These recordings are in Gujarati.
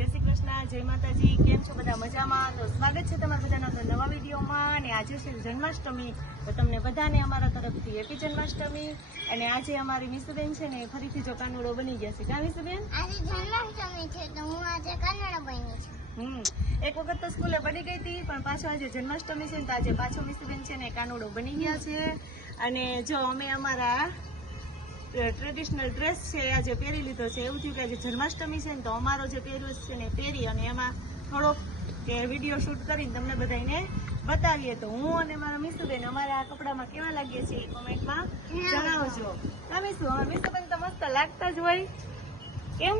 જય શ્રી કૃષ્ણ, જય માતાજી. કેમ છો બધા? મજામાં? તો સ્વાગત છે તમારા બધાના નવા વિડીયોમાં. અને આજે છે જન્માષ્ટમી, તો તમને બધાને અમારા તરફથી હેપી જન્માષ્ટમી. અને આજે અમારી મીસુબેન છે ને ફરીથી જો કાનુડો બની ગયા છે. કા મીસુબેન? આજે જન્માષ્ટમી છે તો હું આજે કાનુડો બની છું. એક વખત તો સ્કૂલે બની ગઈ હતી, પણ પાછો આજે જન્માષ્ટમી છે ને તો આજે પાછો મીસુબેન છે ને કાનુડો બની ગયા છે. અને જો અમે અમારા ટ્રેડિશનલ ડ્રેસ છે આજે પહેરી લીધો છે. એવું થયું કે આજે જન્માષ્ટમી છે ને તો અમારો જે પહેરવેશ છે ને પહેરી અને એમાં થોડોક કે વિડીયો શૂટ કરીને તમને બધાને બતાવીએ. તો હું અને મારા મીસુબેન અમારા આ કપડામાં કેવા લાગીએ છીએ કોમેન્ટમાં જણાવજો. હા મીસુ, હવે મીસુબેન તો મસ્ત લાગતા જ હોય. કેમ?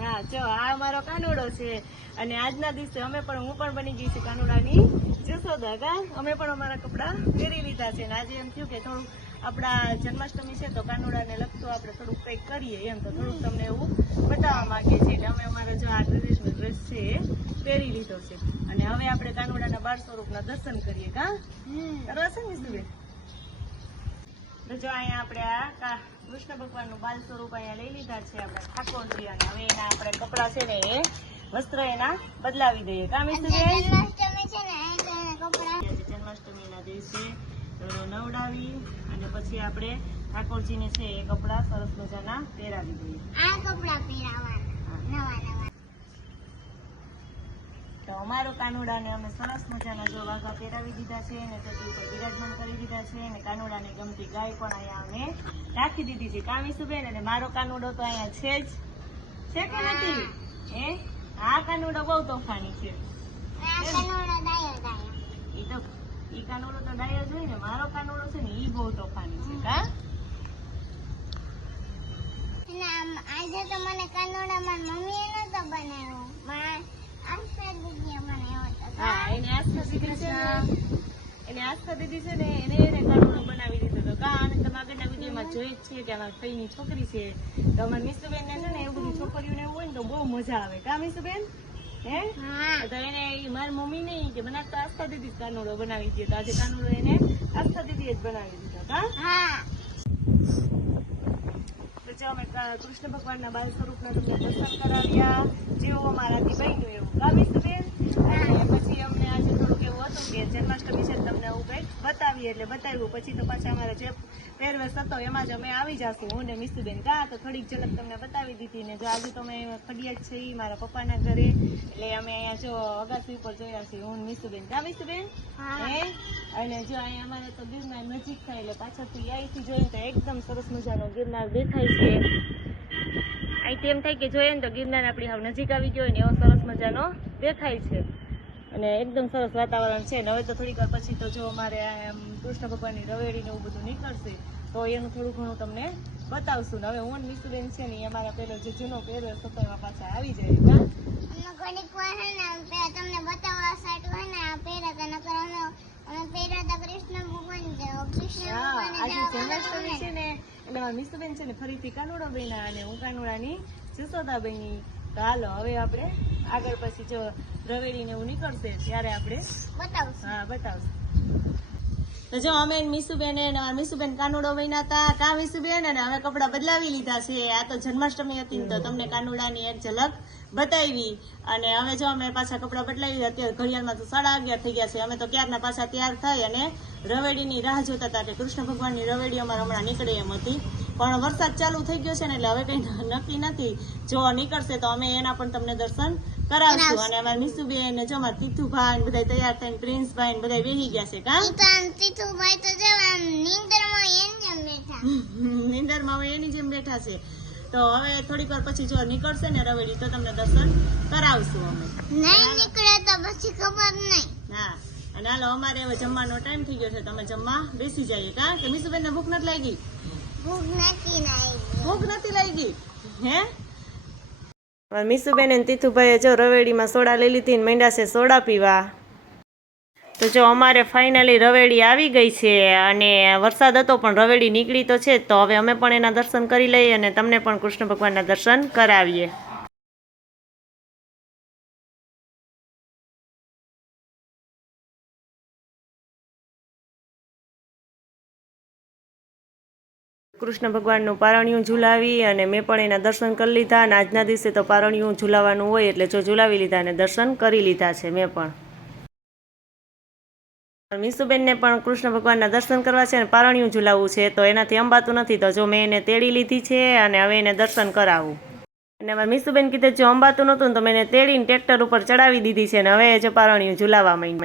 હા, જો આ અમારો કાનુડો છે. અને આજના દિવસે હું પણ બની ગઈ છું કાનુડાની જસોદા. અમે પણ અમારા કપડા પહેરી લીધા છે. અને આજે એમ થયું કે થોડું આપણા જન્માષ્ટમી છે તો કાનુડાને લગતું આપણે થોડુંક કંઈક કરીએ એમ, તો થોડુંક તમને એવું બતાવવા માંગીએ છીએ. એટલે અમે અમારો જો આ ટ્રેડિશનલ ડ્રેસ છે એ પહેરી લીધો છે. અને હવે આપણે કાનુડાના બાળ સ્વરૂપના દર્શન કરીએ. કરવા છે મીસુબેન? તો જો અહીંયા આપણે આ કૃષ્ણ ભગવાનનું બાલ સ્વરૂપ અહીંયા લઈ લીધા છે આપણે ઠાકોરજી. અને હવે એના આપણે કપડા છે ને એ વસ્ત્ર એના બદલાવી દઈએ. કા મીસુબેન? જન્માષ્ટમી છે ને એટલે કપડા જન્માષ્ટમીના દિવસે નવડાવી અને પછી આપણે ઠાકોરજીને છે એ કપડા સરસ મજાના પહેરાવી દઈએ. આ કપડા પહેરાવાના નવા નવા. તો અમારો કાનુડાને અમે સરસ મજાના જો વાઘા પહેરાવી દીધા છે અને તેની ઉપર બિરાજમાન કરી દીધા છે. અને કાનુડાને ગમતી ગાય પણ અહીંયા અમે રાખી દીધી છે. કા મીસુબેન? અને મારો કાનુડો તો અહીંયા છે જ, છે કે નથી? આ કાનુડો બહુ તોફાની છે. આ કાનુડો ડાયો ઈ કાનુડો તો ડાયો જ હોય ને. મારો કાનુડો છે ને ઈ બહુ તોફાની છે. કા? આજે તો મને કાનુડા મારી મમ્મીએ નતો બનાવ્યો, મારા આસ્થા દીદીએ બનાવ્યો હતો. હા, એને આસ્થા દીદી છે ને એને કાનુડો બનાવી દીધો હતો. કા? અને તમે આગળના વિડીયોમાં જોઈ જ છીએ કે અમારી ફઈની છોકરી છે તો અમારી મીસુબેન ને છે ને એવું બધું છોકરીઓને એવું હોય ને તો બહુ મજા આવે. કા મીસુબેન? તો એને મારી મમ્મી નહીં કે મને તો આસ્થા દીદી કાનુડો બનાવી દે, તો આજે કાનુડો એને આસ્થા દીદી જ બનાવી દીધો. તો જો અમે કૃષ્ણ ભગવાનના બાલ સ્વરૂપના તમને દર્શન કરાવ્યા, જેવું અમારાથી બન્યું એવું. કા મીસુબેન? અને પછી અમને આજે થોડુંક એવું હતું કે જન્માષ્ટમી છે તમને એવું કંઈક બતાવીએ એટલે બતાવ્યું. પછી તો પાછા અમારે જે પહેરવેશ હતો એમાં જ અમે આવી જશું, હું ને મીસુબેન. તો થોડીક ઝલક તમને બતાવી દીધી. ને જો આજે તો અમે ખડિયાત છે મારા પપ્પાના ઘરે, એટલે અમે અહીંયા જો અગાસી ઉપર જોયા છીએ હું મીસુબેન. કા મીસુબેન? અને જો અહીંયા અમારે તો ગિરનાર નજીક થાય એટલે પાછળથી અહીંથી જોઈએ તો એકદમ સરસ મજાનો ગિરનાર દેખાય છે. અહીંથી એમ થાય કે જોઈએ ને તો ગિરનાર આપણી હાવ નજીક આવી ગયો ને એવો સરસ મજાનો દેખાય છે. અને એકદમ સરસ વાતાવરણ છે. ને હવે તો થોડીક વાર પછી તો જો અમારે કૃષ્ણ ભગવાનની રવેડી ને એવું બધું નીકળશે તો એનું થોડું ઘણું તમને બતાવશું. ને હવે હું મીસુબેન છે ને એ અમારા પેલો જે જૂનો પહેરવેશ હતો એમાં પાછા આવી જાય. ઘડીક વાર હે ને તમને બતાવવા સાટું હે ને આ પહેરાતા નકર અમે પહેરાતા કૃષ્ણ ભગવાન આજે જન્માષ્ટમી છે ને એટલે મારા મીસુબેન છે ને ફરીથી કાનુડો બન્યા અને હું કાનુડાની જસોદા બની. તો હાલો હવે આપણે આગળ પછી જો રવેડી ને એવું નીકળશે ત્યારે આપણે બતાવશું. તો જો અમે મીસુબેન કાનુડો બન્યા હતા. કા મીસુબેન? અને અમે કપડા બદલાવી લીધા છે. આ તો જન્માષ્ટમી હતી ને તો તમને કાનુડાની એક ઝલક બતાવી. અને હવે જો અમે પાછા કપડા બદલાવી. અત્યારે ઘડિયાળમાં તો 11:30 થઈ ગયા છે. અમે તો ક્યારના પાછા તૈયાર થઈ અને રવેડીની રાહ જોતા હતા કે કૃષ્ણ ભગવાનની રવેડી અમારે હમણાં નીકળે એમ હતી, પણ વરસાદ ચાલુ થઈ ગયો છે ને એટલે હવે કઈ નક્કી નથી. જો નીકળશે તો અમે એના પણ તમને દર્શન કરાવશું. અને અમારા મીસુબેન જો અમારા તીથુભાઈ બધા તૈયાર થઈને પ્રિન્સભાઈ ને બધા બેસી ગયા છે. કા? તીથુભાઈ તો નીંદરમાં એની જેમ બેઠા છે. તો હવે થોડીક વાર પછી જો નીકળશે ને રવેડી તો તમને દર્શન કરાવશું અમે. નહીં નીકળે તો પછી ખબર નહીં. હા, અને હાલો અમારે હવે જમવાનો ટાઈમ થઈ ગયો છે, તમે જમવા બેસી જઈએ. કા? કે મીસુબેન ને ભૂખ નથી લાગી? ભૂખ નથી લાગી? મીસુબેન અને તીથુભાઈએ જો રવેડીમાં સોડા લઈ લીધી ને માંડ્યા છે સોડા પીવા. તો જો અમારે ફાઇનલી રવેડી આવી ગઈ છે. અને વરસાદ હતો પણ રવેડી નીકળી તો છે. તો હવે અમે પણ એના દર્શન કરી લઈએ અને તમને પણ કૃષ્ણ ભગવાનના દર્શન કરાવીએ. કૃષ્ણ ભગવાનનું પારણિયું ઝુલાવી અને મેં પણ એના દર્શન કરી લીધા અને આજના દિવસે તો પારણિયું ઝુલાવવાનું હોય એટલે જો ઝુલાવી લીધા અને દર્શન કરી લીધા છે મેં પણ. મીસુબેનને પણ કૃષ્ણ ભગવાનના દર્શન કરવા છે અને પારણિયું ઝુલાવવું છે તો એનાથી અંબાતું નથી તો જો મેં એને તેડી લીધી છે અને હવે એને દર્શન કરાવું. અને અમારા મીસુબેન કીધે જો અંબાતું નહોતું ને તો મેં એને તેડીને ટ્રેક્ટર ઉપર ચડાવી દીધી છે અને હવે જો પારણિયું ઝુલાવવા માંડી.